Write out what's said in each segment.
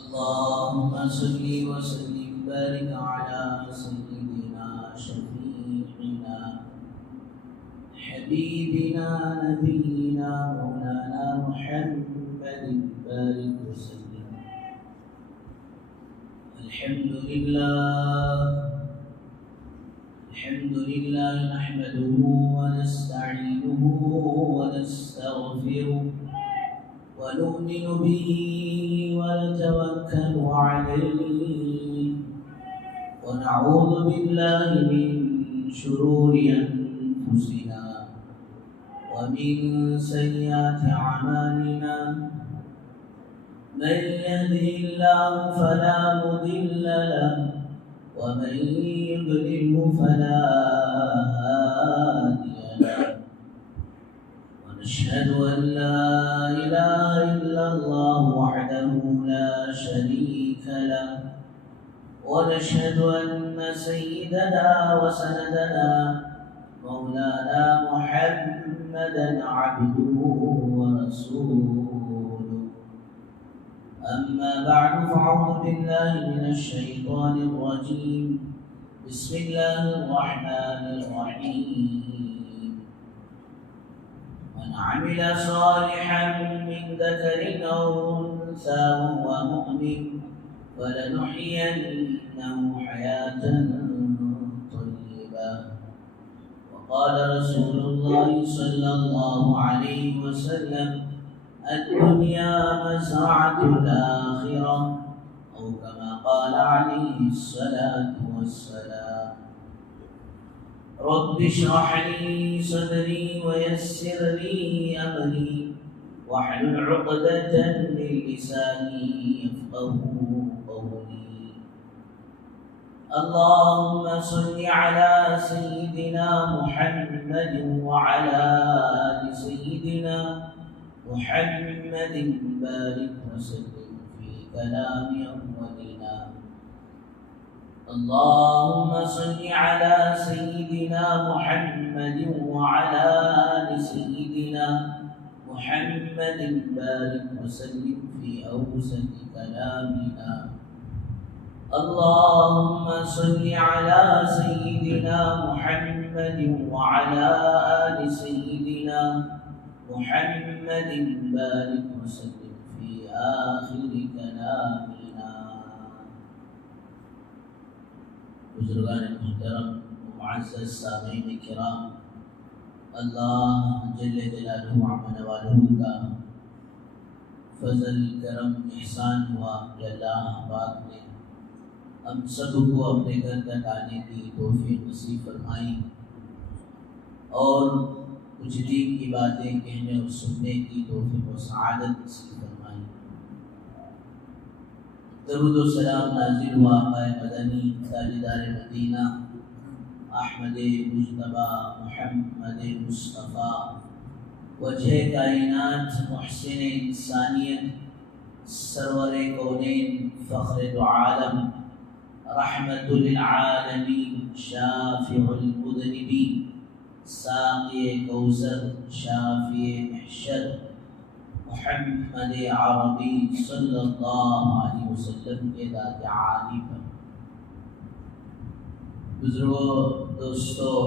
اللهم صل وسلم وبارك على سيدنا شفيعنا حبيبنا نبينا مولانا محمد بارك وسلم. الحمد لله نحمده ونستعينه ونستغفره ونؤمن به ونتوكل عليه ونعوذ بالله من شرور أنفسنا ومن سيئات أعمالنا. من يهده الله فلا مضل له ومن يضلله فلا هادي له. ونشهد أن لا إله إلا الله وحده لا شريك له. ونشهد أن سيدنا وسندنا مولانا محمدا عبده ورسوله. أما بعد فأعوذ بالله من الشيطان الرجيم. بسم الله الرحمن الرحيم. من عمل صالحا من ذكر أو أنثى وهو مؤمن فلنحيينه حياة طيبة. وقال رسول الله صلى الله عليه وسلم: الدنيا مزرعة الآخرة، أو كما قال عليه الصلاة والسلام. رب اشرح لي صدري ويسر لي أمري واحلل عقدة من لساني يفقهوا قولي. اللهم صل على سيدنا محمد وعلى آل سيدنا محمد بارك وسلم في كلام أولنا. اللهم صل على سيدنا محمد وعلى آل سيدنا محمد بارك وسلم في أوسط كلامنا. اللهم صل على سيدنا محمد وعلى آل سيدنا محمد بارك وسلم في آخر كلامنا. بزرگان محترم معزز سامعین کرام، اللہ جل جلالہ عظم والہ کا فضل کرم احسان ہوا کہ اللہ پاک نے ہم سب کو اپنے گھر تک آنے کی توفیق نصیب فرمائی اور کچھ دین کی باتیں کہنے اور سننے کی توفیق و سعادت نصیب فرمائی. درود و سلام نازل ہوا آقا مدنی تاجدار مدینہ احمد مجتبی محمد مصطفیٰ وجہ کائنات محسن انسانیت سرور کونین فخر دو عالم رحمت للعالمین شافع المذنبین ساقی کوثر شافی محشر محمد عربی صلی اللہ علیہ وسلم کے ذات عالی پر. بزرگوں، دوستوں،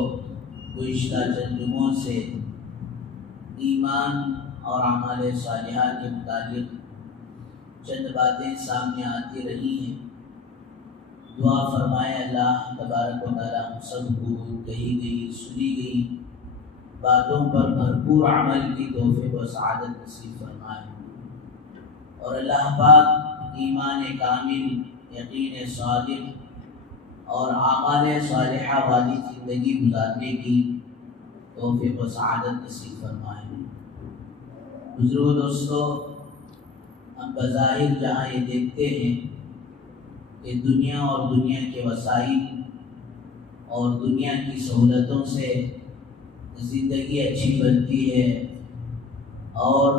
گزشتہ چند جمعوں سے ایمان اور اعمال صالحہ کے متعلق چند باتیں سامنے آتی رہی ہیں. دعا فرمائے اللہ تبارک و تعالی ہم سب کو کہی گئی سنی گئی باتوں پر بھرپور عمل کی توفیق و سعادت نصیب فرمائے، اور اللہ پاک ایمان کامل، یقین صادق اور اعمال صالحہ والی زندگی گزارنے کی توفیق و سعادت نصیب فرمائے. بزرگوں، دوستوں، ہم بظاہر جہاں یہ دیکھتے ہیں کہ دنیا اور دنیا کے وسائل اور دنیا کی سہولتوں سے زندگی اچھی بنتی ہے اور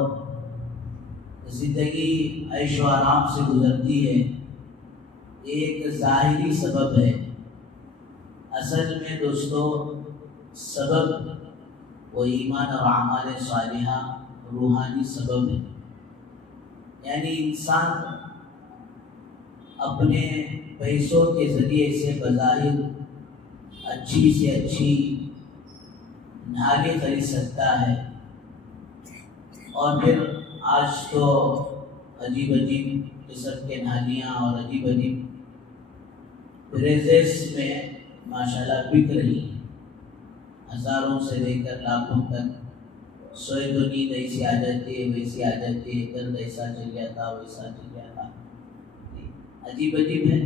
زندگی عیش و آرام سے گزرتی ہے، ایک ظاہری سبب ہے. اصل میں دوستو سبب وہ ایمان اور اعمال صالحہ روحانی سبب ہے. یعنی انسان اپنے پیسوں کے ذریعے سے بظاہر اچھی سے اچھی نالی خرید سکتا ہے، اور پھر آج تو عجیب عجیب قسم کے نالیاں اور عجیب عجیب پریزز میں ماشاءاللہ بک رہی ہیں، ہزاروں سے لے کر لاکھوں تک۔ سوئے تو نیند ایسی آ جاتی ہے، ویسی آ جاتی ہے، درد ایسا چل جاتا ویسا چل جاتا، عجیب عجیب ہے۔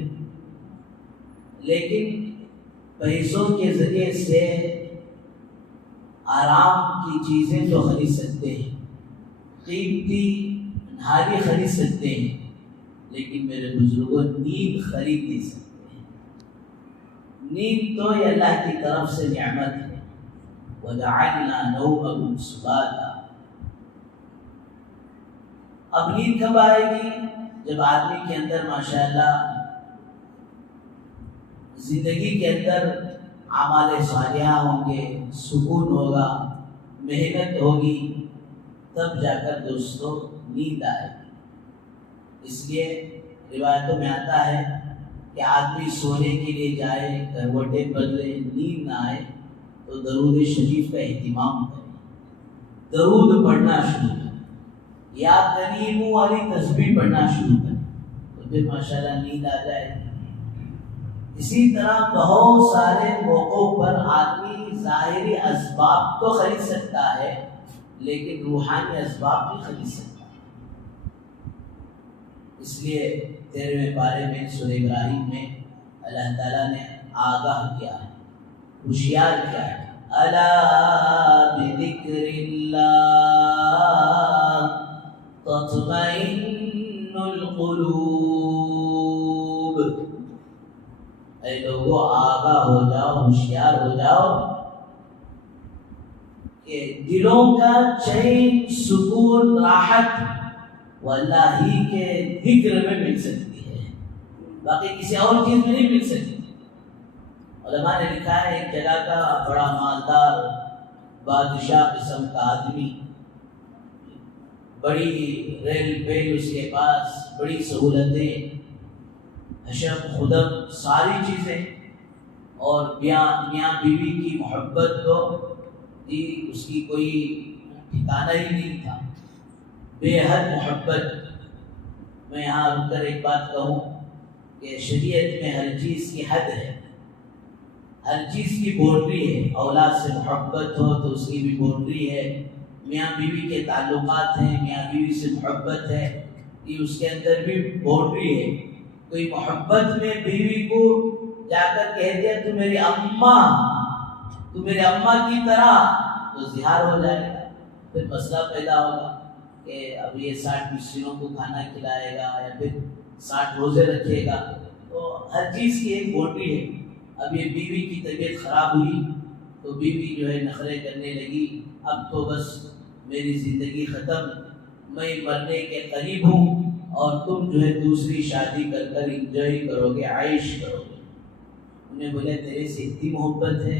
لیکن پیسوں کے ذریعے سے آرام کی چیزیں تو خرید سکتے ہیں، قیمتی نہاری خرید سکتے ہیں، لیکن میرے بزرگوں نیند خرید نہیں سکتے ہیں۔ نیند تو یہ اللہ کی طرف سے نعمت ہے۔ وَجَعَلْنَا نَوْمَكُمْ سُبَاتًا۔ اب نیند کب آئے گی؟ جب آدمی کے اندر ماشاءاللہ زندگی کے اندر اعمال صالحہ ہوں گے، سکون ہوگا، محنت ہوگی، تب جا کر دوستو نیند آئے گی۔ اس لیے روایتوں میں آتا ہے کہ آدمی سونے کے لیے جائے، کروٹیں بدلے، نیند نہ آئے تو درود شریف کا اہتمام کرے، درود پڑھنا شروع کرے، یا کریم والی تسبیح پڑھنا شروع کرے، تو پھر ماشاءاللہ نیند آ جائے۔ اسی طرح بہت سارے موقعوں پر آدمی ظاہری اسباب تو خرید سکتا ہے، لیکن روحانی اسباب بھی خرید سکتا ہے۔ اس لیے 13ویں پارے میں سورہ ابراہیم میں اللہ تعالیٰ نے آگاہ کیا ہے، ہوشیار کیا ہے، الا بذکر اللہ تطمئن القلوب۔ اے لوگوں آگاہ ہو جاؤ، ہوشیار ہو جاؤ کہ دلوں کا چین، سکون، راحت وہ اللہ ہی کے ذکر میں مل سکتی ہے، باقی کسی اور چیز میں نہیں مل سکتی۔ علماء نے لکھا ہے ایک جگہ کا بڑا مالدار بادشاہ قسم کا آدمی، بڑی ریل بیل اس کے پاس، بڑی سہولتیں، حشم خدم، ساری چیزیں، اور میاں بیوی کی محبت تو اس کی کوئی ٹھکانہ ہی نہیں تھا، بے حد محبت۔ میں یہاں رک کر ایک بات کہوں کہ شریعت میں ہر چیز کی حد ہے، ہر چیز کی باؤنڈری ہے۔ اولاد سے محبت ہو تو اس کی بھی باؤنڈری ہے، میاں بیوی کے تعلقات ہیں، میاں بیوی سے محبت ہے، یہ اس کے اندر بھی باؤنڈری ہے۔ کوئی محبت میں بیوی کو جا کر کہہ دیا تو میری اماں، تو میرے اماں کی طرح، تو زہار ہو جائے گا، پھر مسئلہ پیدا ہوگا کہ اب یہ 60 مسکینوں کو کھانا کھلائے گا یا پھر 60 روزے رکھے گا۔ تو ہر چیز کی ایک باؤنڈری ہے۔ اب یہ بیوی کی طبیعت خراب ہوئی تو بیوی جو ہے نخرے کرنے لگی، اب تو بس میری زندگی ختم، میں مرنے کے قریب ہوں، اور تم جو ہے دوسری شادی کر کر انجوائے کرو گے، عائش کرو گے۔ انہیں بولے تیرے سے اتنی محبت ہے،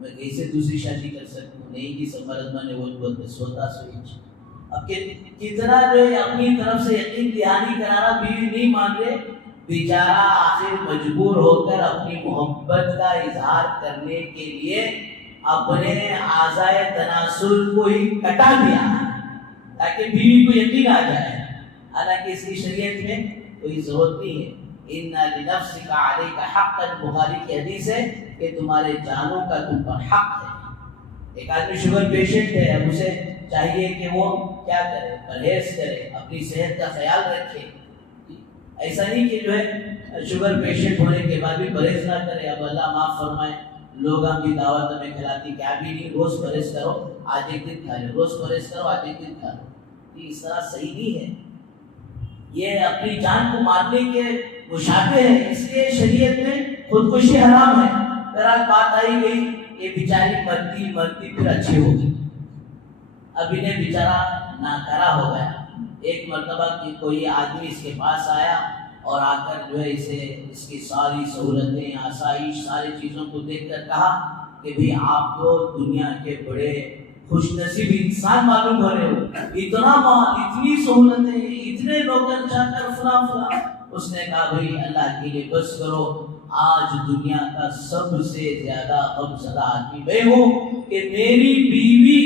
میں کیسے دوسری شادی کر سکتا ہوں؟ نہیں کی سمرزمہ نے وہ بولتے سوتا سوئچ۔ اب کتنا جو ہے اپنی طرف سے یقین دہانی کرانا، بیوی نہیں مان رہے، بیچارہ آخر مجبور ہو کر اپنی محبت کا اظہار کرنے کے لیے اپنے اعضائے تناسل کو ہی کٹا دیا تاکہ بیوی کو یقین آ جائے۔ حالانکہ اس کی شریعت میں کوئی ضرورت نہیں ہے۔ اِنَّ لِنَفْسِكَ عَلَيْكَ حَقًّا، بخاری کی حدیث ہے کہ تمہارے جانوں کا تم پر حق ہے۔ ایک آدمی شوگر پیشنٹ ہے، اب اسے چاہیے کہ وہ کیا کرے؟ پرہیز کرے، اپنی صحت کا خیال رکھے۔ ایسا نہیں کہ جو ہے شوگر پیشنٹ ہونے کے بعد بھی پرہیز نہ کرے۔ اب اللہ معاف فرمائے، لوگ ہم بھی دعوت میں کھلاتی کیا بھی نہیں، روز پرہیز کرو، آج ایک دن کھا لو، روز پرہیز کرو، آج ایک دن کھا لو۔ اس طرح صحیح نہیں ہے، یہ اپنی جان کو مارنے کے مشابہ ہے۔ اس لیے شریعت میں خودکشی حرام ہے۔ بہرحال بات آئی گئی، یہ بیچاری مرتی پھر اچھی ہوگی۔ اب انہیں بیچارہ ناکارہ ہو گیا۔ ایک مرتبہ کی کوئی آدمی اس کے پاس آیا اور آ کر جو ہے اسے اس کی ساری سہولتیں، آسائش، ساری چیزوں کو دیکھ کر کہا کہ بھئی آپ تو دنیا کے بڑے خوش نصیب انسان معلوم ہو رہے ہو، اتنا مال، اتنی سہولتیں، اتنے نوکر چاکر، فلاں فلاں، اس نے کہا بھائی اللہ کے لیے بس کرو، آج دنیا کا سب سے زیادہ غمزدہ آدمی میں ہوں کہ میری بیوی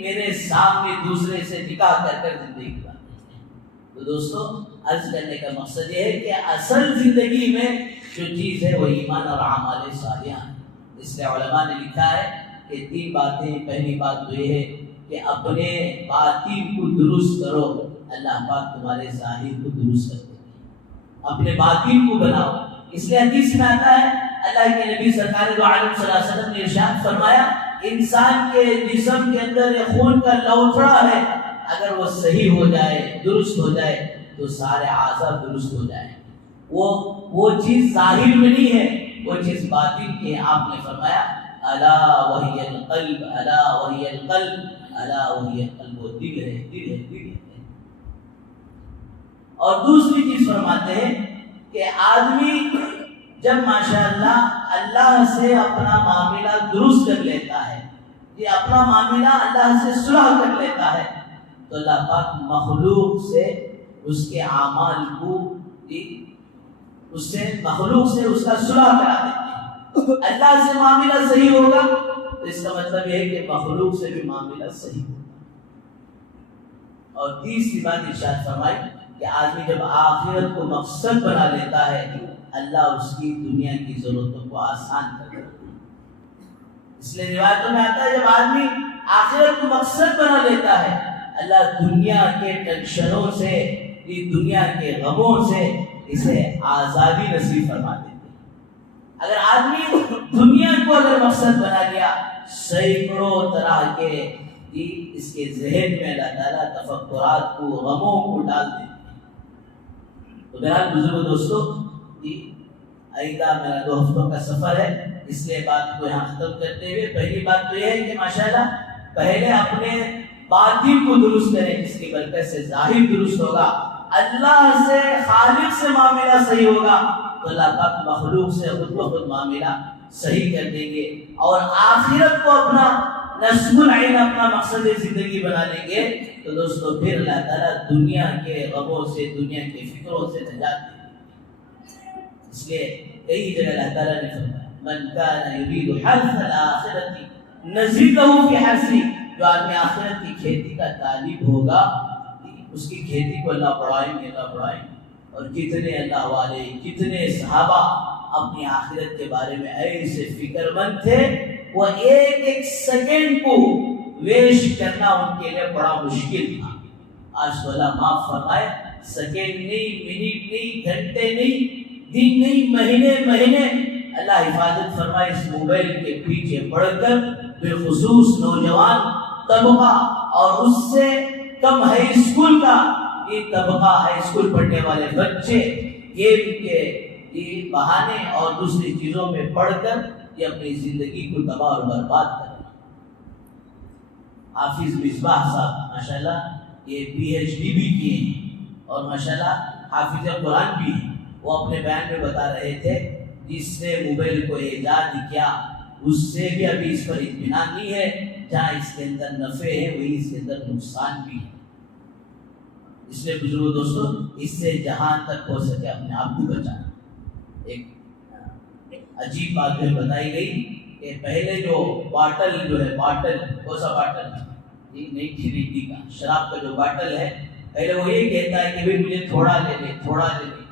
میرے سامنے دوسرے سے نکاح کر کر زندگی گزارتی ہے۔ تو دوستو عرض کرنے کا مقصد یہ ہے کہ اصل زندگی میں جو چیز ہے وہ ایمان اور اعمال صالحہ ہے۔ اس لیے علماء نے لکھا ہے کہ 3 باتیں، پہلی بات تو یہ ہے کہ اپنے باطن کو درست کرو، اللہ پاک تمہارے ظاہر کو درست کر دے گا۔ اپنے باطن کو بناؤ، اس لیے حدیث میں آتا ہے اللہ کے نبی سرکار دو عالم صلی اللہ علیہ وسلم نے ارشاد فرمایا انسان کے جسم کے اندر یہ خون کا لوتھڑا ہے، اگر وہ صحیح ہو جائے، درست ہو جائے تو سارے اعضاء درست ہو جائیں۔ وہ چیز ظاہر میں نہیں ہے، وہ چیز باطن کی ہے۔ آپ نے فرمایا الا وہی القلب، الا وہی القلب، الا وہی القلب، وہ دل ہے، دل ہے، دل ہے۔ اور دوسری چیز فرماتے ہیں کہ آدمی جب ماشاءاللہ اللہ سے اپنا معاملہ درست کر لیتا ہے، یہ اپنا معاملہ اللہ سے صلح کر لیتا ہے، تو اللہ پاک مخلوق سے اس کے اعمال کو مخلوق سے اس کا صلح کرا دیتے ہیں۔ اللہ سے معاملہ صحیح ہوگا تو اس کا مطلب یہ ہے کہ مخلوق سے بھی معاملہ صحیح ہوگا۔ اور تیسری بات ارشاد فرمائی کہ آدمی جب آخرت کو مقصد بنا لیتا ہے اللہ اس کی دنیا کی ضرورتوں کو آسان کر دیتا ہے۔ اس لیے روایتوں میں آتا ہے جب آدمی آخرت کو مقصد بنا لیتا ہے اللہ دنیا کے ٹینشنوں سے، دنیا کے غموں سے اسے آزادی نصیب فرما دیتے ہیں۔ اگر آدمی دنیا کو اگر مقصد بنا لیا، سینکڑوں طرح کے اس کے ذہن میں اللہ تعالیٰ تفکرات کو، غموں کو ڈال دیتے ہیں۔ تو بہرحال بزرگ دوستو، آئندہ میرا 2 ہفتوں کا سفر ہے، اس لیے بات کو یہاں ختم کرتے ہوئے پہلی بات تو یہ ہے کہ ماشاءاللہ پہلے اپنے باطن کو درست کریں، جس کی برکت سے ظاہر درست ہوگا، اللہ سے، خالق سے معاملہ صحیح ہوگا تو اللہ پاک مخلوق سے خود بخود معاملہ صحیح کر دیں گے، اور آخرت کو اپنا نصب العین، اپنا مقصد زندگی بنا لیں گے تو دوستو پھر اللہ تعالیٰ دنیا کے غموں سے، دنیا کے فکروں سے نجات دے گا۔ اس لیے کئی جگہ اللہ تعالیٰ نے فرمایا من کان یرید حرث الآخرۃ نزد لہ فی حرثہ، جو آدمی آخرت کی کھیتی کا طالب ہوگا اس کی کھیتی کو اللہ بڑھائیں گے، اللہ بڑھائیں گے۔ اور کتنے اللہ والے، کتنے صحابہ اپنی آخرت کے بارے میں ایسے فکر مند تھے، وہ ایک ایک سیکنڈ کو ویسٹ کرنا ان کے لیے بڑا مشکل تھا۔ آج تو اللہ معاف فرمائے، سیکنڈ نہیں، منٹ نہیں، گھنٹے نہیں، دن نہیں، مہینے اللہ حفاظت فرمائے اس موبائل کے پیچھے پڑھ کر بالخصوص نوجوان طبقہ اور اس سے کم ہائی اسکول کا یہ طبقہ، ہائی اسکول پڑھنے والے بچے گیم کے بہانے اور دوسری چیزوں میں پڑھ کر یہ اپنی زندگی کو تباہ اور برباد کر رہے ہیں۔ حافظ مصباح صاحب ماشاءاللہ یہ PhD بھی کیے ہیں اور ماشاءاللہ حافظ قرآن بھی ہیں۔ وہ اپنے بیان میں بتا رہے تھے جس نے موبائل کو ایجاد کیا اس سے بھی ابھی اس پر اطمینان نہیں ہے، جہاں اس کے اندر نفع ہے وہی اس کے اندر نقصان بھی ہے۔ اس لیے بزرگوں دوستو، اس سے جہاں تک ہو سکے اپنے آپ کو بچانا۔ ایک عجیب بات جو بتائی گئی کہ پہلے جو باٹل جو ہے، باٹل کون سا باٹل ہے؟ 1980 کا شراب کا جو باٹل ہے، پہلے وہ یہ کہتا ہے کہ بھائی مجھے تھوڑا لے لے، تھوڑا لے لے۔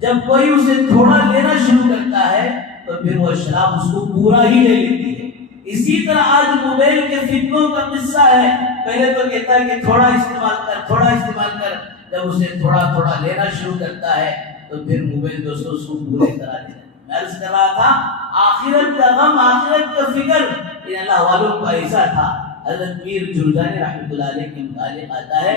جب کوئی اسے تھوڑا لینا شروع کرتا ہے تو پھر وہ شراب اس کو پورا ہی لے لیتی ہے۔ اسی طرح آج موبائل کے فتنوں کا قصہ ہے، پہلے تو کہتا ہے کہ تھوڑا استعمال کر، تھوڑا استعمال کر، جب اسے تھوڑا تھوڑا لینا شروع کرتا ہے تو پھر موبائل دوستوں اس کو پورے کرا دیتا ہے۔ میں عرض کر رہا تھا آخرت کا غم، آخرت کا فکر ان اللہ والوں کو ایسا تھا۔ حضرت میر جرجانی رحمۃ اللہ علیہ کے متعلق آتا ہے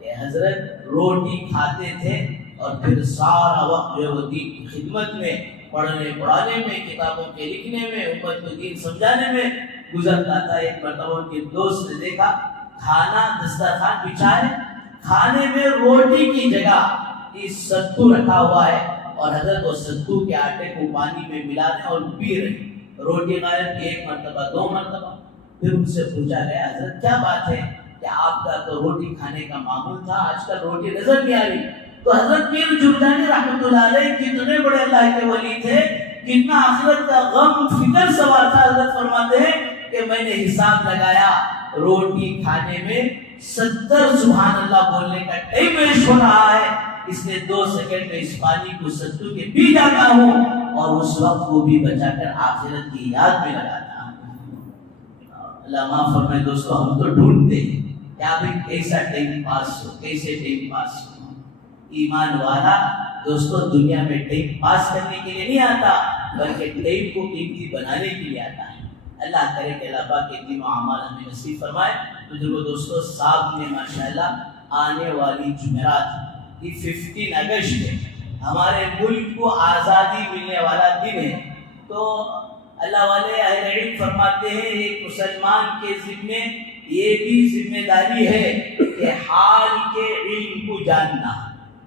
کہ حضرت روٹی کھاتے تھے اور پھر سارا وقت جو ہے وہ دین کی خدمت میں، پڑھنے پڑھانے میں، کتابوں کے لکھنے میں، امت کو دین سمجھانے میں گزرتا تھا۔ ایک مرتبہ ان کے دوست نے دیکھا کھانا دسترخوان بچھائے، کھانے میں روٹی کی جگہ ستو رکھا ہوا ہے اور حضرت وہ ستو کے آٹے کو پانی میں ملا رہے اور پی رہے۔ روٹی غائب کی 1 مرتبہ 2 مرتبہ، پھر ان سے پوچھا گیا حضرت کیا بات ہے کہ آپ کا تو روٹی کھانے کا معمول تھا، آج کل روٹی نظر نہیں آ رہی؟ تو حضرت پیر جرجانی رحمۃ اللہ علیہ کتنے بڑے اللہ کے ولی تھے، کتنا آخرت کا غم فکر سوار تھا. حضرت فرماتے ہیں کہ میں نے حساب لگایا، روٹی کھانے میں 70 سبحان اللہ بولنے کا ٹائم ویسٹ ہو رہا ہے، اس لیے 2 سیکنڈ میں اس پانی کو 70 کے پی جاتا ہوں اور اس وقت کو بھی بچا کر آخرت کی یاد میں لگاتا ہوں. اللہ معاف فرمائے دوستو، ہم تو ڈھونڈتے ہیں کیا بھی کیسا ٹائم پاس ہو، کیسے ٹائم پاس ہو. ایمان والا دوستو دنیا میں ٹائم پاس کرنے کے لیے نہیں آتا، بلکہ ٹائم کو قیمتی بنانے کے لیے آتا ہے. اللہ کرے کہ اللہ پاک کے دین و اعمال ہمیں نصیب فرمائے. بزرگو دوستو، صاحب نے ماشاءاللہ آنے والی جمعرات کی 15 اگست ہے، ہمارے ملک کو آزادی ملنے والا دن ہے. تو اللہ والے اہل علم فرماتے ہیں ایک مسلمان کے ذمے یہ بھی ذمہ داری ہے کہ حال کے علم کو جاننا.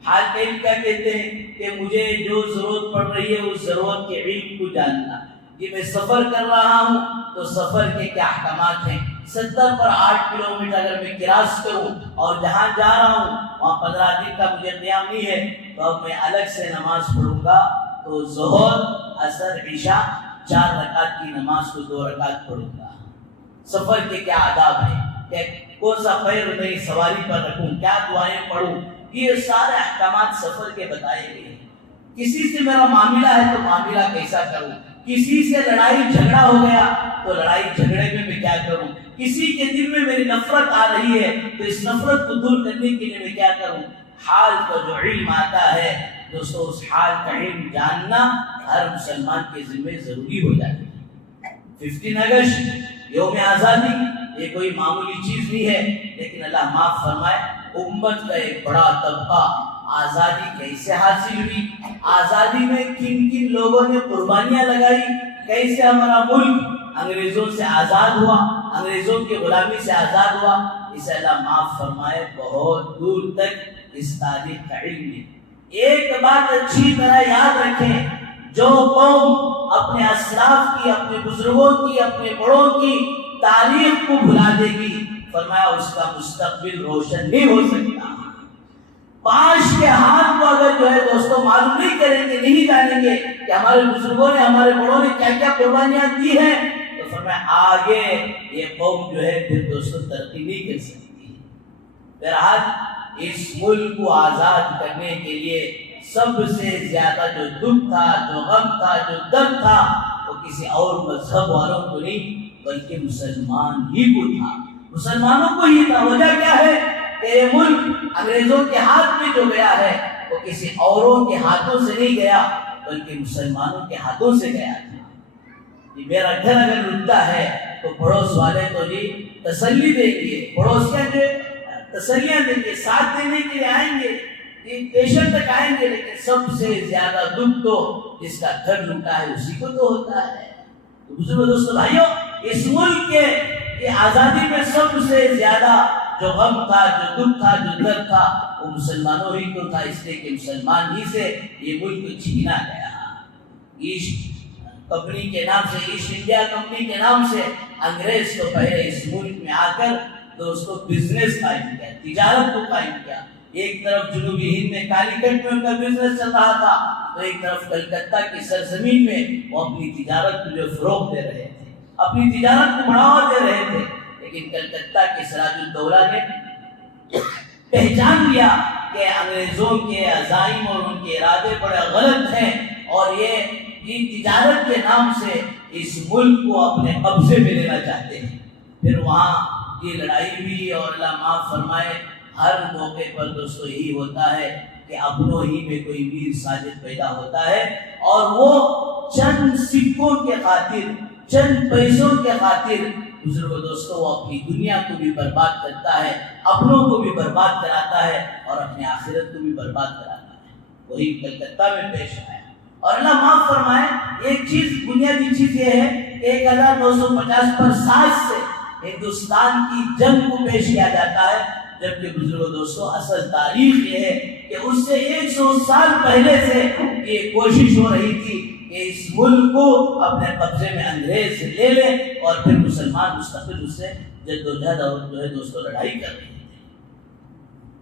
حال کے علم کیا کہتے ہیں کہ مجھے جو ضرورت پڑ رہی ہے اس ضرورت کے علم کو جاننا. کہ میں سفر کر رہا ہوں تو سفر کے کیا احکامات ہیں. 70 پر 8 کلومیٹر اگر میں کراس کروں اور جہاں جا رہا ہوں وہاں 15 دن کا مجھے قیام نہیں ہے تو اب میں الگ سے نماز پڑھوں گا. تو ظہر، عصر، عشاء 4 رکعت کی نماز کو 2 رکعت پڑھوں گا. سفر کے کیا آداب ہیں، کہ کون سا پیر میں سواری پر رکھوں، کیا دعائیں پڑھوں، یہ سارے احکامات سفر کے بتائے گئے ہیں. کسی سے میرا معاملہ ہے تو معاملہ کیسا کروں، کسی سے لڑائی جھگڑا ہو گیا تو لڑائی جھگڑے میں کیا کروں، کسی کے دل میں میری نفرت آ رہی ہے تو اس نفرت کو دور کرنے کے لیے میں کیا کروں. حال کا جو علم آتا ہے دوستو، اس حال کا علم جاننا ہر مسلمان کے ذمہ ضروری ہو جاتی ہے. 15 اگست یوم آزادی یہ کوئی معمولی چیز نہیں ہے، لیکن اللہ معاف فرمائے امت کا ایک بڑا طبقہ آزادی کیسے حاصل ہوئی، آزادی میں کن کن لوگوں نے قربانیاں لگائی، کیسے ہمارا ملک انگریزوں سے آزاد ہوا، انگریزوں کی غلامی سے آزاد ہوا، اسے اللہ معاف فرمائے بہت دور تک اس تاریخ کا علم ہے. ایک بات اچھی طرح یاد رکھیں، جو قوم اپنے اسلاف کی، اپنے بزرگوں کی، اپنے بڑوں کی تاریخ کو بھلا دے گی، فرمایا اس کا مستقبل روشن نہیں ہو سکتا. 5 کے ہاتھ کو اگر جو ہے دوستوں معلوم نہیں کریں گے، نہیں جانیں گے کہ ہمارے بزرگوں نے، ہمارے بڑوں نے کیا کیا قربانیاں دی ہیں، تو فرمایا آگے یہ قوم جو ہے پھر دوستوں ترقی نہیں کر سکتی. بہرحال اس ملک کو آزاد کرنے کے لیے سب سے زیادہ جو دکھ تھا، جو غم تھا، جو درد تھا، وہ کسی اور مذہب والوں کو نہیں بلکہ مسلمان ہی کو تھا، مسلمانوں کو ہی تھا. وجہ کیا ہے کہ یہ ملک انگریزوں کے ہاتھ میں جو گیا ہے وہ کسی اوروں کے ہاتھوں سے نہیں گیا بلکہ مسلمانوں کے ہاتھوں سے گیا تھا. یہ میرا گھر اگر لٹتا ہے تو پڑوس والے تو جی تسلی دیں گے، پڑوس کے تسلیاں دیں گے، ساتھ دینے کے لیے آئیں گے، پیشن تک آئیں گے، لیکن سب سے زیادہ دکھ تو جس کا گھر لٹا ہے اسی کو تو ہوتا ہے. تو بزرگ دوستو بھائیو، اس ملک کے یہ آزادی میں سب سے زیادہ جو غم تھا، جو دکھ تھا، جو درد تھا، وہ مسلمانوں ہی کو تھا، اس لیے کہ مسلمان ہی سے یہ ملک چھینا گیا. ایسٹ کمپنی کے نام سے، ایسٹ انڈیا کمپنی کے نام سے انگریز تو پہلے اس ملک میں آ کر تو اس کو بزنس قائم کیا، تجارت کو قائم کیا. ایک طرف جنوبی ہند میں کالی کٹ میں ان کا بزنس چل رہا تھا، تو ایک طرف کلکتہ کی سرزمین میں وہ اپنی تجارت کو جو فروغ دے رہے تھے، اپنی تجارت کو بڑھاوا دے رہے تھے. لیکن کلکتہ کے سراج الدولہ نے پہچان لیا کہ انگریزوں کے عزائم اور ان کے ارادے بڑے غلط ہیں اور یہ تجارت کے نام سے اس ملک کو اپنے قبضے میں لینا چاہتے ہیں. پھر وہاں یہ لڑائی ہوئی اور اللہ معاف فرمائے ہر موقع پر دوستو یہی ہوتا ہے کہ اپنوں ہی میں کوئی میر ساجد پیدا ہوتا ہے اور وہ چند سکوں کے خاطر، چند پیسوں کے خاطر بزرگو دوستو وہ اپنی دنیا کو بھی برباد کرتا ہے، اپنوں کو بھی برباد کراتا ہے اور اپنے آخرت کو بھی برباد کراتا ہے. وہی کلکتہ میں پیش آیا. اور اللہ معاف فرمائے ایک چیز، بنیادی چیز یہ ہے کہ 1950 پر ساز سے ہندوستان کی جنگ کو پیش کیا جاتا ہے، جبکہ بزرگو دوستو اصل تاریخ یہ ہے کہ اس سے 100 سال پہلے سے یہ کوشش ہو رہی تھی کہ اس ملک کو اپنے قبضے میں انگریز لے لے اور پھر مسلمان مستقل اس سے جد و جہد اور جو ہے دوستو لڑائی کر رہے تھے.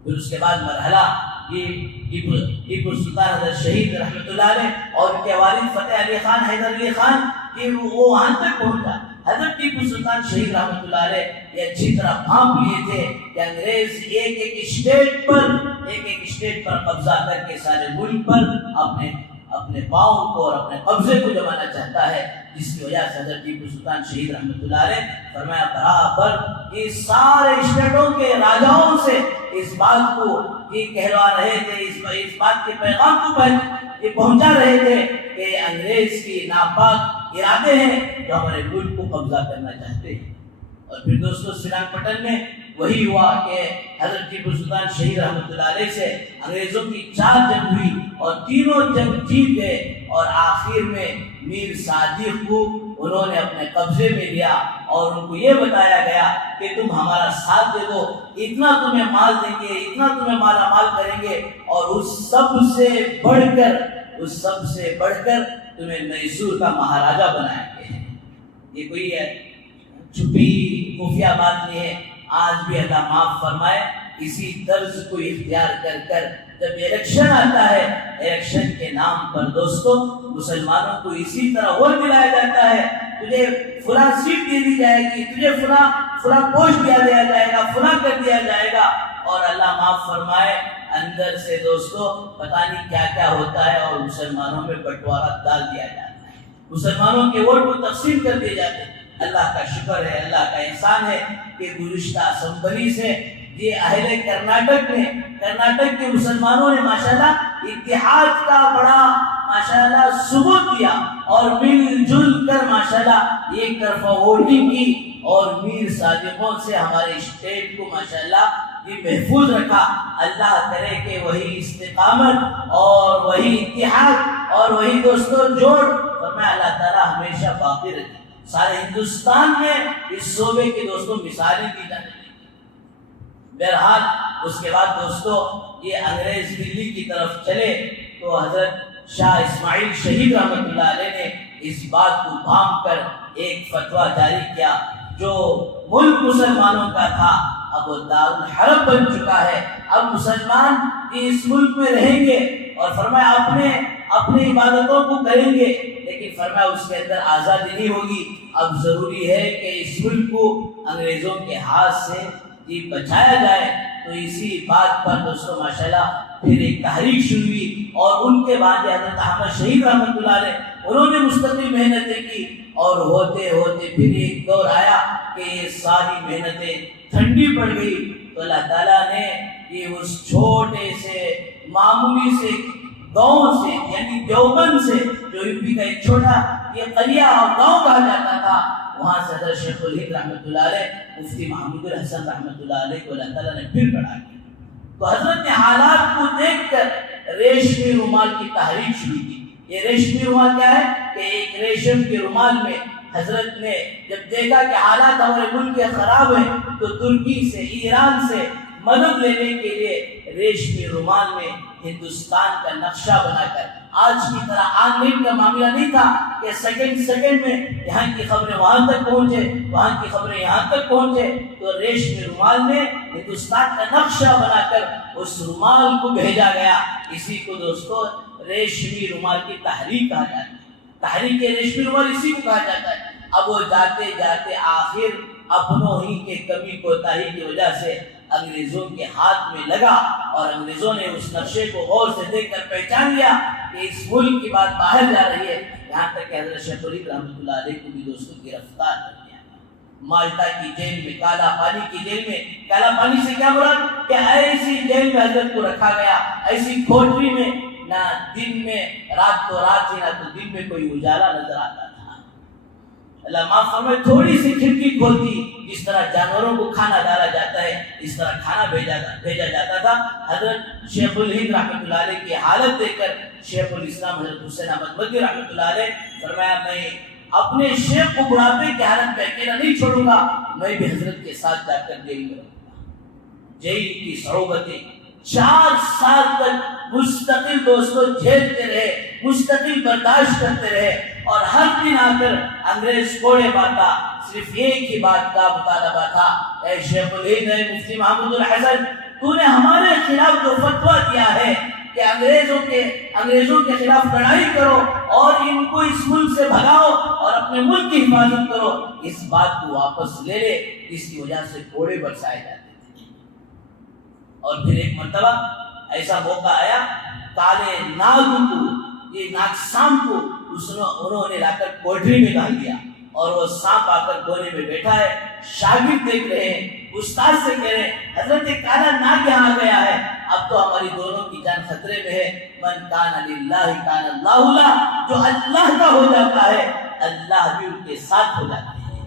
پھر اس کے بعد مرحلہ یہ ٹیپو سلطان حضرت شہید رحمۃ اللہ علیہ اور ان کے والد فتح علی خان حیدر علی خان کہ وہ وہاں تک پہنچا. حضرت ٹیپو سلطان شہید رحمۃ اللہ علیہ یہ اچھی طرح بھانپ لیے تھے کہ انگریز ایک ایک اسٹیٹ پر قبضہ کر کے سارے ملک پر اپنے پاؤں کو اور اپنے قبضے کو جمانا چاہتا ہے، جس کی وجہ سے حضرت ٹیپو سلطان شہید رحمۃ اللہ علیہ فرمایا برابر اس سارے اسٹیٹوں کے راجاؤں سے اس بات کو یہ کہلوا رہے تھے، اس بات کے پیغام کو یہ پہنچا رہے تھے کہ انگریز کی ناپاک ارادے ہیں جو ہمارے ملک کو قبضہ کرنا چاہتے ہیں. اور پھر دوستو سرانگ پٹن میں وہی ہوا کہ حضرت ٹیپو سلطان شہید رحمۃ اللہ علیہ سے انگریزوں کی 4 جنگ ہوئی اور تینوں جنگ جیت گئے اور آخر میں میر صادق کو انہوں نے اپنے قبضے میں لیا اور ان کو یہ بتایا گیا کہ تم ہمارا ساتھ دے دو، اتنا تمہیں مال دیں گے، اتنا تمہیں مالا مال کریں گے، اور اس سب سے بڑھ کر تمہیں میسور کا مہاراجا بنائیں گے. یہ کوئی چھپی خفیہ بات نہیں ہے. آج بھی اللہ معاف فرمائے اسی طرز کو اختیار کر جب الیکشن آتا ہے، الیکشن کے نام پر دوستو مسلمانوں کو اسی طرح ووٹ دلایا جاتا ہے، تجھے فلاں سیٹ دے دی جائے گی، تجھے فلاں پوسٹ دیا جائے گا، فلاں کر دیا جائے گا، اور اللہ معاف فرمائے اندر سے دوستو پتہ نہیں کیا کیا ہوتا ہے اور مسلمانوں میں بٹوارہ ڈال دیا جاتا ہے، مسلمانوں کے ووٹ کو تقسیم کر دیے جاتے ہیں. اللہ کا شکر ہے، اللہ کا احسان ہے کہ گزشتہ اسمبلی سے یہ اہل کرناٹک کے مسلمانوں نے ماشاءاللہ اتحاد کا بڑا ماشاءاللہ ثبوت دیا اور مل جل کر ماشاءاللہ ایک طرفہ ووٹنگ کی اور میر صادقوں سے ہمارے اسٹیٹ کو ماشاءاللہ یہ محفوظ رکھا. اللہ کرے کہ وہی استقامت اور وہی اتحاد اور وہی دوستوں جوڑ فرمائے اللہ تعالیٰ ہمیشہ باقی رکھے. سارے ہندوستان میں اس صوبے کی دوستوں مثالیں دی جانے لگی. بہرحال اس کے بعد دوستوں یہ انگریز دلی کی طرف چلے تو حضرت شاہ اسماعیل شہید رحمۃ اللہ علیہ نے اس بات کو بھانپ کر ایک فتویٰ جاری کیا. جو ملک مسلمانوں کا تھا اب وہ دارالحرب بن چکا ہے، اب مسلمان اس ملک میں رہیں گے اور فرمایا اپنے عبادتوں کو کریں گے، لیکن فرمایا اس کے اندر آزادی نہیں ہوگی. اب ضروری ہے کہ اس ملک کو انگریزوں کے ہاتھ سے بچایا جائے. تو اسی بات پر دوستوں ماشاءاللہ پھر ایک تحریک شروع ہوئی اور ان کے بعد حضرت احمد شہید رحمۃ اللہ علیہ انہوں نے مستقل محنتیں کی اور ہوتے ہوتے پھر ایک دور آیا کہ یہ ساری محنتیں ٹھنڈی پڑ گئی. تو اللہ تعالیٰ نے یہ اس چھوٹے سے معمولی سے گاؤں سے یعنی دیوبند سے جو یوپی کا ایک چھوٹا یہ قریہ اور گاؤں کہا جاتا تھا، وہاں سے حضرت شیخ الہند رحمۃ اللہ علیہ مفتی محمود الحسن رحمۃ اللہ علیہ کو اللہ تعالیٰ نے پھر کھڑا کیا. تو حضرت نے حالات کو دیکھ کر ریشمی رومال کی تحریک شروع کی. یہ ریشمی رومال کیا ہے کہ ایک ریشم کے رومال میں حضرت نے جب دیکھا کہ حالات ہمارے ملک کے خراب ہیں تو ترکی سے ایران سے مدد لینے کے لیے ریشمی رومال میں ہندوستان کا نقشہ بنا کر، آج کی طرح آن لائن کا معاملہ نہیں تھا کہ سیکنڈ میں یہاں کی خبریں وہاں تک پہنچے، وہاں کی خبریں یہاں تک پہنچے، تو ریشمی رومال میں ہندوستان کا نقشہ بنا کر اس رومال کو بھیجا گیا. اسی کو دوستو ریشمی رومال کی تحریک کہا جاتا ہے. تحریک ریشمی رومال اسی کو کہا جاتا ہے. اب وہ جاتے جاتے آخر اپنوں ہی کے کمی کوتاہی کی وجہ سے انگریزوں کے ہاتھ میں لگا اور انگریزوں نے اس نقشے کو غور سے دیکھ کر پہچان لیا کہ اس ملک کی بات باہر جا رہی ہے. یہاں تک کہ حضرت شیخ الہند رحمۃ اللہ علیہ کو بھی دوستوں گرفتار کر دیا مالٹا کی جیل میں، کالا پانی کی جیل میں. کالا پانی سے کیا مراد کہ ایسی جیل میں حضرت کو رکھا گیا، ایسی کھوٹری میں، نہ دن میں رات تو رات ہی نہ تو دن میں کوئی اجالا نظر آتا تھا. اللہ معاف فرمائے تھوڑی سی کھڑکی کھولتی، جس طرح جانوروں کو کھانا ڈالا جاتا ہے اس طرح کھانا بھیجا جاتا تھا. حضرت شیخ الہند رحمۃ اللہ علیہ کی حالت دیکھ کر شیخ الاسلام حضرت حسین احمد مدنی رحمۃ اللہ علیہ فرمایا میں اپنے شیخ کو بڑھاپے کی حالت میں اکیلا نہیں چھوڑوں گا، میں بھی حضرت کے ساتھ جا کر جیل میں رہوں گا. جیل کی صعوبتیں 4 سال تک مستقل دوستوں جھیلتے رہے، مستقل برداشت کرتے رہے اور ہر دن آ کر انگریز کوڑے باتا صرف ایک ہی بات کا مطالبہ تھا، اے شیخ الہند، اے مفتی محمود الحسن، تو نے ہمارے خلاف جو فتویٰ دیا ہے کہ انگریزوں کے خلاف لڑائی کرو اور ان کو اس ملک سے بھگاؤ اور اپنے ملک کی حفاظت کرو، اس بات کو واپس لے لے، جس کی وجہ سے گھوڑے برسائے جاتے تھے۔ اور پھر ایک مرتبہ ایسا موقع آیا، کالے ناگ کو، یہ ناگ سانپ کو انہوں نے لا کر کوٹری میں ڈال دیا، اور وہ سانپ آ کر کونے میں بیٹھا ہے، شاگرد دیکھ رہے ہیں، استاد سے کہہ رہے ہیں حضرت کالا ناگ یہاں آ گیا ہے، اب تو ہماری دونوں کی جان خطرے میں ہے۔ من کان للہ کان اللہ لہ، جو اللہ کا ہو جاتا ہے اللہ بھی ان کے ساتھ ہو جاتا ہے۔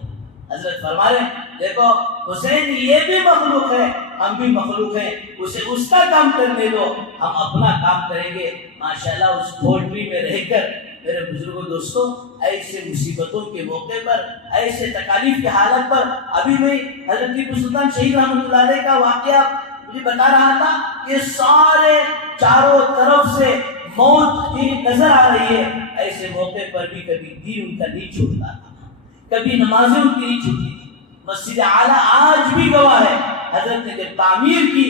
حضرت فرما رہے ہیں دیکھو حسین یہ بھی مخلوق ہے، ہم بھی مخلوق ہیں، اسے اس کا کام کرنے دو، ہم اپنا کام کریں گے۔ ماشاءاللہ اس کوٹری میں رہ کر میرے بزرگوں دوستوں، ایسے مصیبتوں کے موقع پر، ایسے تکالیف کی حالت پر، ابھی میں حضرت ٹیپو سلطان شہید رحمۃ اللہ علیہ کا واقعہ مجھے بتا رہا تھا کہ سارے چاروں طرف سے موت ہی نظر آ رہی ہے، ایسے موقع پر بھی کبھی دین ان کا نہیں چھوٹتا تھا، کبھی نمازیں ان کی نہیں چھوٹتی تھی۔ مسجد اعلیٰ آج بھی گواہ ہے، حضرت نے جب تعمیر کی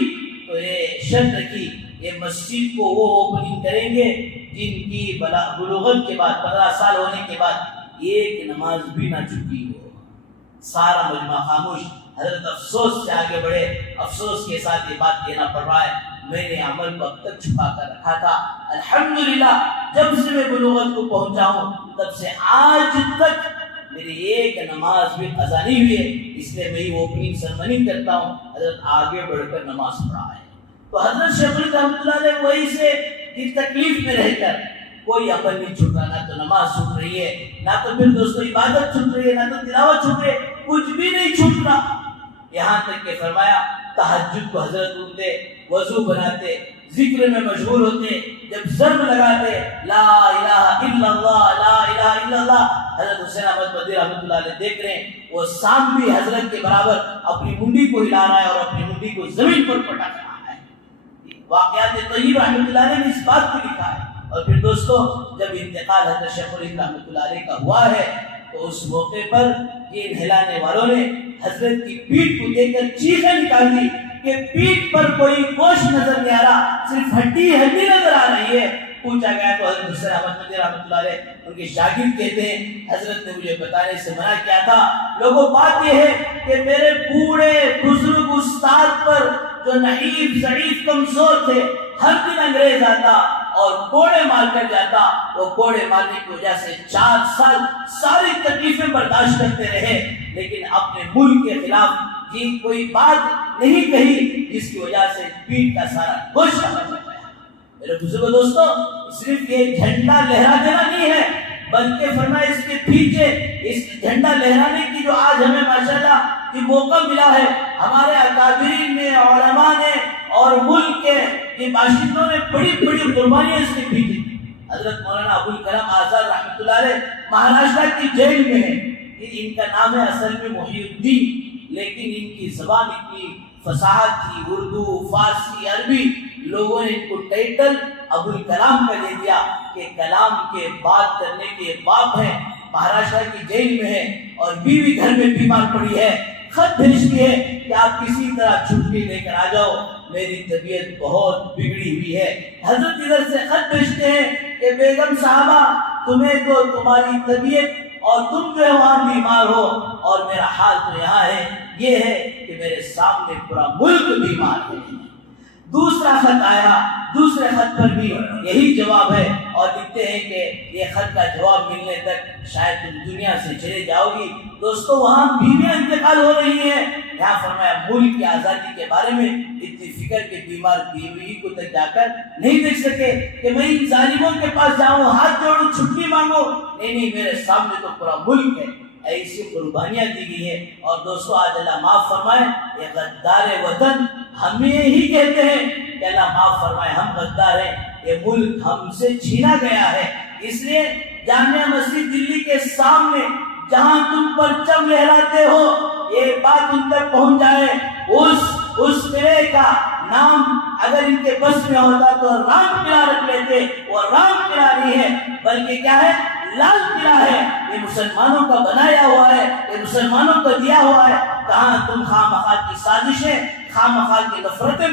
تو یہ شرط رکھی یہ مسجد کو وہ اوپننگ کریں گے جن کی بلوغت کے بعد 15 سال ہونے کے بعد ایک نماز بھی نہ چھوٹی ہو۔ سارا مجمع خاموش۔ حضرت افسوس سے آگے بڑھے، افسوس کے ساتھ یہ بات کہنا پڑ رہا ہے میں نے عمل کو اب تک چھپا کر رکھا تھا، الحمدللہ جب سے میں بلوغت کو پہنچا ہوں تب سے آج تک میری ایک نماز بھی قضا نہیں ہوئی ہے، اس لیے میں اوپننگ سرمنی کرتا ہوں۔ حضرت آگے بڑھ کر نماز پڑھا ہے، تو حضرت شیخ الہند رحمۃ اللہ علیہ وہی سے اس تکلیف میں رہ کر کوئی عمل نہیں چھوٹ رہا، نہ تو نماز چھوٹ رہی ہے، نہ تو پھر دوستو عبادت چھوٹ رہی ہے، نہ تو تلاوت چھوٹ رہی ہے، کچھ بھی نہیں چھوٹ رہا۔ یہاں تک کہ فرمایا تہجد کو حضرت اٹھتے، وضو بناتے، ذکر میں مشغول ہوتے، جب ضرب لگاتے لا الہ الا اللہ لا الہ الا اللہ، حضرت حسین احمد مدنی رحمۃ اللہ علیہ دیکھ رہے ہیں وہ سانپ بھی حضرت کے برابر اپنی منڈی کو ہلا رہا ہے اور اپنی منڈی کو زمین پر پٹک رہا ہے۔ واقعات طیب رحمۃ اللہ علیہ نے اس بات کو لکھا ہے۔ اور پھر دوستو جب انتقال حضرت شیخ الہند رحمۃ اللہ علیہ کا ہوا ہے تو اس موقع پر یہ ہلانے والوں نے حضرت کی پیٹھ کو دیکھ کر چیخیں نکال دی کہ پیٹھ پر کوئی گوشت نظر نہیں آ رہا، صرف ہڈی نظر آ رہی ہے۔ پوچھا گیا تو حضرت حسین احمد مدنی رحمۃ اللہ علیہ ان کے شاگرد کہتے ہیں حضرت نے مجھے بتانے سے منع کیا تھا، لوگوں بات یہ ہے کہ میرے بوڑھے بزرگ استاد پر جو نحیف ضعیف کمزور تھے ہر دن انگریز آتا اور کوڑے مار کر جاتا، وہ کوڑے مارنے کی وجہ سے 4 سال ساری تکلیفیں برداشت کرتے رہے، لیکن اپنے ملک کے خلاف یہ کوئی بات نہیں کہی جس کی وجہ سے پیٹ کا سارا گوشت ختم ہو گیا۔ میرے بزرگوں دوستو صرف یہ جھنڈا لہرا دینا نہیں ہے بلکہ فرمایا اس کے پیچھے اس جھنڈا لہرانے کی جو آج ہمیں ماشاءاللہ یہ موقع ملا ہے، ہمارے اکابرین نے، علماء نے اور ملک کے یہ باشندوں نے بڑی بڑی قربانیاں اس کے پیچھے۔ حضرت مولانا ابوالکلام آزاد رحمۃ اللہ علیہ مہاراشٹر کی جیل میں ہے، ان کا نام ہے اصل میں محی الدین، لیکن ان کی زبان اتنی فصاحت تھی، اردو فارسی عربی، لوگوں نے ان کو ٹائٹل ابوالکلام کا دے دیا کہ کلام کے بات کرنے کے باپ ہیں۔ مہاراشٹر کی جیل میں ہے اور بیوی گھر میں بیمار پڑی ہے، خط بھیجتی ہے کہ آپ کسی طرح چھٹی لے کر آ جاؤ، میری طبیعت بہت بگڑی ہوئی ہے۔ حضرت ادھر سے خط بھیجتے ہیں کہ بیگم صاحبہ تمہیں تو تمہاری طبیعت اور تم جو ہے وہاں بیمار ہو اور میرا حال تو یہاں ہے، یہ ہے کہ میرے سامنے پورا ملک بیمار ہے۔ دوسرا خط آیا، دوسرے خط پر بھی یہی جواب ہے اور لکھتے ہیں کہ یہ خط کا جواب ملنے تک شاید تم دنیا سے چلے جاؤ گی۔ دوستو وہاں بیویاں انتقال ہو رہی ہیں، یہاں فرمایا ملک کی آزادی کے بارے میں اتنی فکر کے بیمار بیوی کو تک جا کر نہیں دیکھ سکے کہ میں ان ظالموں کے پاس جاؤں، ہاتھ جوڑوں، چھٹی مانگو، نہیں میرے سامنے تو پورا ملک ہے۔ ایسی قربانیاں دی گئی ہے۔ اور دوستو آج اللہ معاف فرمائے یہ غدار وطن ہمیں ہی کہتے ہیں کہ اللہ معاف فرمائے ہم غدار ہیں، یہ ملک ہم سے چھینا گیا ہے۔ اس لیے جامعہ مسجد دلی کے سامنے جہاں تم پرچم لہراتے ہو یہ بات ان تک پہنچ جائے، اس قلعے کا نام اگر ان کے بس میں ہوتا تو رام قلعہ رکھ لیتے، وہ رام قلعہ نہیں ہے بلکہ کیا ہے، لال قلعہ ہے۔ یہ مسلمانوں کا بنایا ہوا ہے، یہ مسلمانوں کا دیا ہوا ہے۔ کہاں تم خواہ مخواہ کی سازشیں، خواہ کی نفرتیں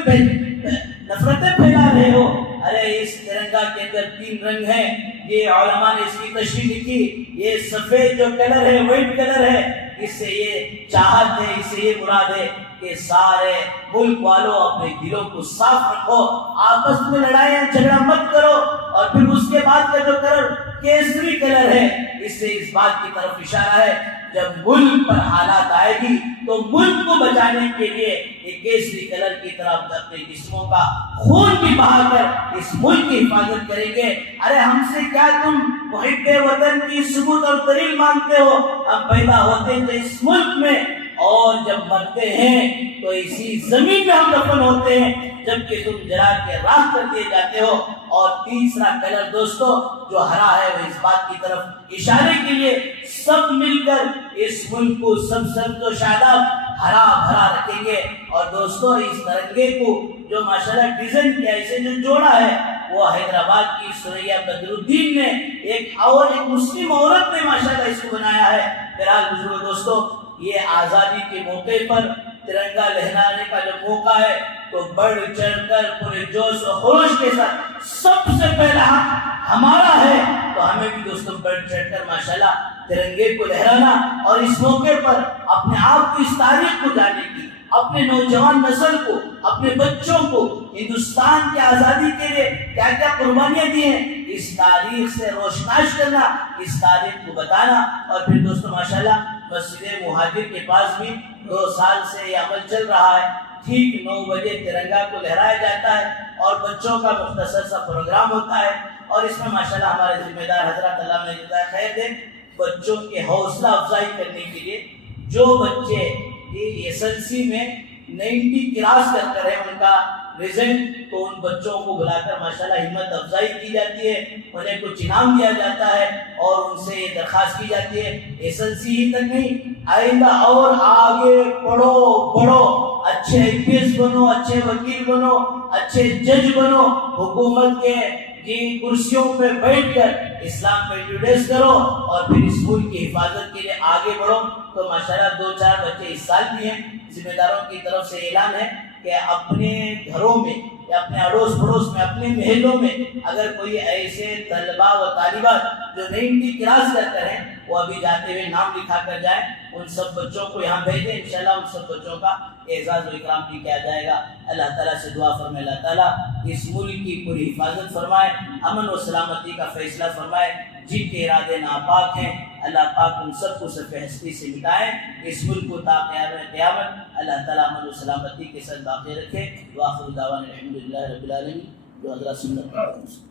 پھیلا رہے ہو. ارے اس ترنگا کے اندر 3 رنگ ہیں. یہ علماء نے اس کی تشریح لکھی. یہ سفید جو کلر ہے، وائٹ کلر ہے، اس سے یہ چاہت ہے، اس سے یہ مراد ہے کہ سارے ملک والوں اپنے دلوں کو صاف رکھو، آپس میں لڑائیاں جھگڑا مت کرو. اور پھر اس کے بعد کا جو کلر کیسری کلر ہے، اس سے اس بات کی طرف اشارہ ہے جب ملک پر حالات آئے گی تو ملک کو بچانے کے لیے ایک کیسری کلر کی طرف اپنے جسموں کا خون بھی بہا کر اس ملک کی حفاظت کریں گے. ارے ہم سے کیا تم محب وطن کی ثبوت اور دلیل مانگتے ہو؟ ہم پیدا ہوتے ہیں تو اس ملک میں، اور جب مرتے ہیں تو اسی زمین میں ہم دفن ہوتے ہیں، جبکہ تم جلا کے راکھ کر دیے جاتے ہو. اور تیسرا کلر دوستو جو ہرا ہے، وہ اس بات کی طرف اشارے کے لیے سب مل کر اس ملک کو سبز و شاداب ہرا بھرا رکھیں گے. اور دوستو اس ترنگے کو جو ماشاءاللہ ڈیزائن کیا، اسے جو جوڑا ہے، وہ حیدرآباد کی سریا بدر الدین نے، ایک مسلم عورت نے ماشاءاللہ اس کو بنایا ہے. بہرحال بزرگ دوستو، یہ آزادی کے موقع پر ترنگا لہرانے کا جو موقع ہے تو بڑھ چڑھ کر پورے جوش و خروش کے ساتھ سب سے پہلا حق ہمارا ہے. تو ہمیں بھی دوستوں بڑھ چڑھ کر ماشاءاللہ ترنگے کو لہرانا اور اس موقع پر اپنے آپ کو، اس تاریخ کو جاننے کی، اپنے نوجوان نسل کو، اپنے بچوں کو ہندوستان کی آزادی کے لیے کیا کیا قربانیاں دی ہیں، اس تاریخ سے روشناس کرنا، اس تاریخ کو بتانا. اور پھر دوستوں ماشاءاللہ مسجد مہاجر کے پاس بھی 2 سال سے یہ عمل چل رہا ہے. ٹھیک 9 بجے ترنگا کو لہرایا جاتا ہے اور بچوں کا مختصر سا پروگرام ہوتا ہے. اور اس میں ماشاءاللہ ہمارے ذمہ دار حضرات اللہ نے جزائے خیر دے، بچوں کی حوصلہ افزائی کرنے کے لیے جو بچے SLC میں 90 کراس کر ہیں ان کا رزلٹ، تو ان بچوں کو بلا کر ماشاءاللہ ہمت افزائی کی جاتی ہے، انہیں کچھ انعام دیا جاتا ہے اور ان سے یہ درخواست کی جاتی ہے SLC ہی تک نہیں، آئندہ اور آگے پڑھو، اچھے IPS بنو، اچھے وکیل بنو، اچھے جج بنو، حکومت کے کرسیوں پہ بیٹھ کر اسلام پہ انٹروڈیوس کرو اور پھر اس ملک کی حفاظت کے لیے آگے بڑھو. تو ماشاءاللہ 2-4 بچے اس سال بھی ہیں. ذمہ داروں کی طرف سے اعلان ہے کہ اپنے گھروں میں یا اپنے اڑوس پڑوس میں، اپنے محلوں میں اگر کوئی ایسے طلباء و طالبات جو 90 کراس کر ہیں، وہ ابھی جاتے ہوئے نام لکھا کر جائیں. ان سب بچوں کو یہاں بھیجیں، انشاءاللہ ان سب بچوں کا اعزاز و اکرام بھی کیا جائے گا. اللہ تعالیٰ سے دعا فرمائے اللہ تعالیٰ اس ملک کی پوری حفاظت فرمائے، امن و سلامتی کا فیصلہ فرمائے. جن کے ارادے ناپاک ہیں اللہ پاک ان سب کو صرف ہستی سے مٹائیں. اس ملک کو تا قیامت اللہ تعالیٰ امن و سلامتی کے ساتھ باقی رکھے. وآخر دعوانا الحمدللہ رب العالمین. جو حضرات سنت